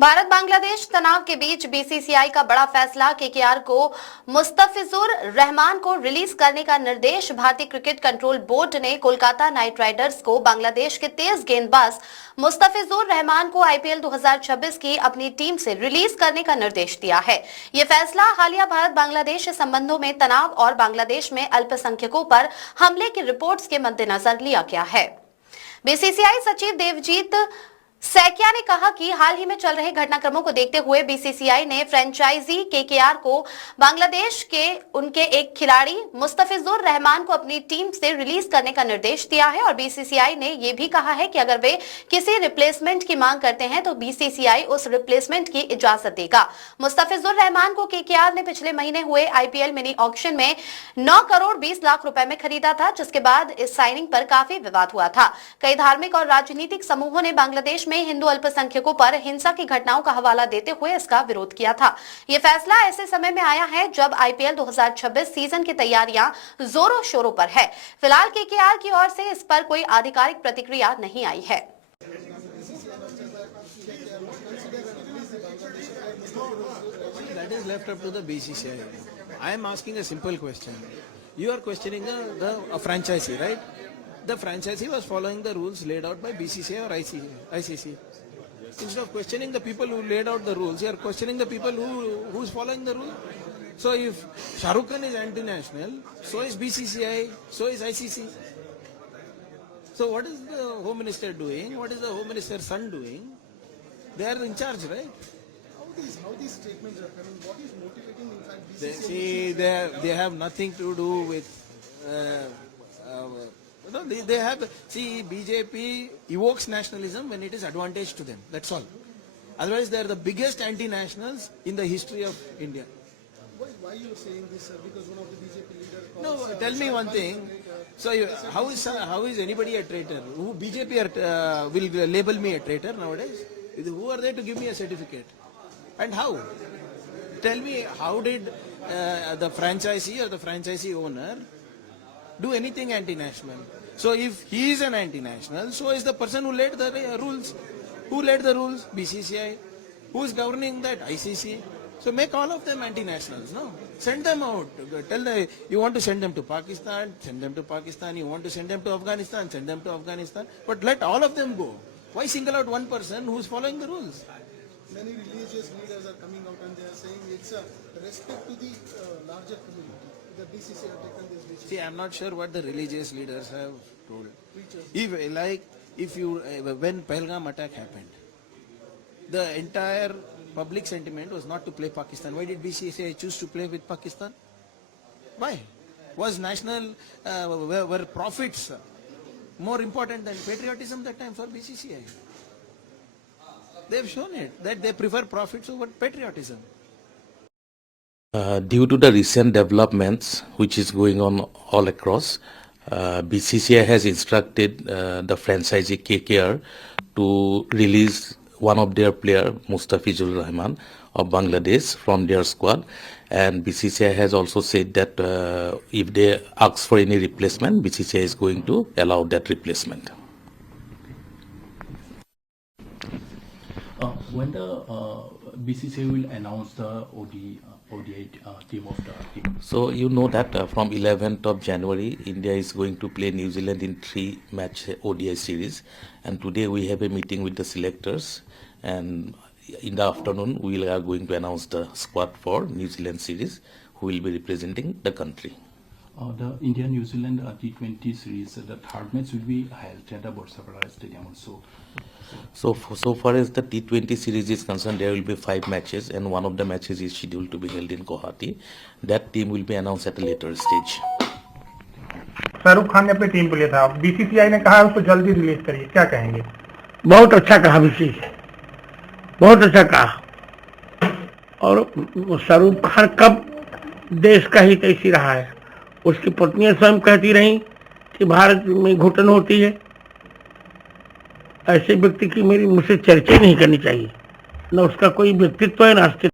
भारत बांग्लादेश तनाव के बीच बीसीसीआई का बड़ा फैसला। केकेआर को मुस्तफिजुर रहमान को रिलीज करने का निर्देश। भारतीय क्रिकेट कंट्रोल बोर्ड ने कोलकाता नाइट राइडर्स को बांग्लादेश के तेज गेंदबाज मुस्तफिजुर रहमान को आईपीएल 2026 की अपनी टीम से रिलीज करने का निर्देश दिया है। यह फैसला हालिया भारत बांग्लादेश संबंधों में तनाव और बांग्लादेश में अल्पसंख्यकों पर हमले की रिपोर्ट्स के मद्देनजर लिया गया है। बीसीसीआई सचिव देवजीत सैकिया ने कहा कि हाल ही में चल रहे घटनाक्रमों को देखते हुए बीसीसीआई ने फ्रेंचाइजी केकेआर को बांग्लादेश के उनके एक खिलाड़ी मुस्तफिजुर रहमान को अपनी टीम से रिलीज करने का निर्देश दिया है और बीसीसीआई ने यह भी कहा है कि अगर वे किसी रिप्लेसमेंट की मांग करते हैं तो बीसीसीआई उस रिप्लेसमेंट की इजाजत देगा। मुस्तफिजुर रहमान को केकेआर ने पिछले महीने हुए आईपीएल मिनी ऑक्शन में 9 करोड़ 20 लाख रुपए में खरीदा था, जिसके बाद इस साइनिंग पर काफी विवाद हुआ था। कई धार्मिक और राजनीतिक समूहों ने बांग्लादेश में हिंदू अल्पसंख्यकों पर हिंसा की घटनाओं का हवाला देते हुए इसका विरोध किया था। यह फैसला ऐसे समय में आया है जब आईपीएल 2026 सीजन की तैयारियां जोरों शोरों पर है। फिलहाल केकेआर की ओर से इस पर कोई आधिकारिक प्रतिक्रिया नहीं आई है। That is left up to the BCCI. I am asking a simple question. You are questioning a franchisee, right? The franchisee was following the rules laid out by BCCI or ICC. Instead of questioning the people who laid out the rules, you are questioning the people who is following the rule. So if Shah Rukh Khan is anti-national, so is BCCI, so is ICC. So what is the Home Minister doing? What is the Home Minister's son doing? They are in charge, right? How these statements are coming? What is motivating in fact BCCI? See, they have nothing to do with. They have. See, BJP evokes nationalism when it is advantage to them. That's all. Otherwise, they are the biggest anti-nationals in the history of India. Why you are saying this, sir? Because one of the BJP leaders No, calls, tell me one thing. So, how is anybody a traitor? Who BJP will label me a traitor nowadays? Who are they to give me a certificate? And how? Tell me, how did the franchisee or the franchisee owner do anything anti-national? So if he is an anti-national, so is the person who led the rules. Who led the rules? BCCI. Who is governing that? ICC. So make all of them anti-nationals, no? Send them out. Tell them, you want to send them to Pakistan, send them to Pakistan. You want to send them to Afghanistan, send them to Afghanistan. But let all of them go. Why single out one person who is following the rules? many religious leaders are coming out and they are saying it's a respect to the larger community. The BCCI have taken this decision. See, I'm not sure what the religious leaders have told. When Pahalgam attack happened, the entire public sentiment was not to play Pakistan. Why did BCCI choose to play with Pakistan? Why? Was national, were profits more important than patriotism that time for BCCI? They've shown it, that they prefer profits over patriotism. Due to the recent developments which is going on all across, BCCI has instructed the franchisee KKR to release one of their player, Mustafizur Rahman of Bangladesh, from their squad, and BCCI has also said that if they ask for any replacement, BCCI is going to allow that replacement. When the BCCI will announce the ODI team of the team? So you know that from 11th of January, India is going to play New Zealand in 3-match ODI series, and today we have a meeting with the selectors, and in the afternoon we are going to announce the squad for New Zealand series who will be representing the country. The India-New Zealand T20 series, the third match will be held at the Borsapara Stadium also. So far as the T20 series is concerned, there will be 5 matches, and one of the matches is scheduled to be held in Guwahati. That team will be announced at a later stage. Shahrukh Khan ने अपनी team को लिया था, BCCI ने कहा उसको जल्दी release करिए, क्या कहेंगे? बहुत अच्छा कहा बीसीसीआई, बहुत अच्छा कहा। और शाहरुख खान कब देश का हित ऐसी रहा है, उसकी पत्नियां स्वयं कहती रहीं कि भारत में घुटन होती है। ऐसे व्यक्ति की मेरी मुझसे चर्चा नहीं करनी चाहिए, न उसका कोई व्यक्तित्व है न अस्तित्व।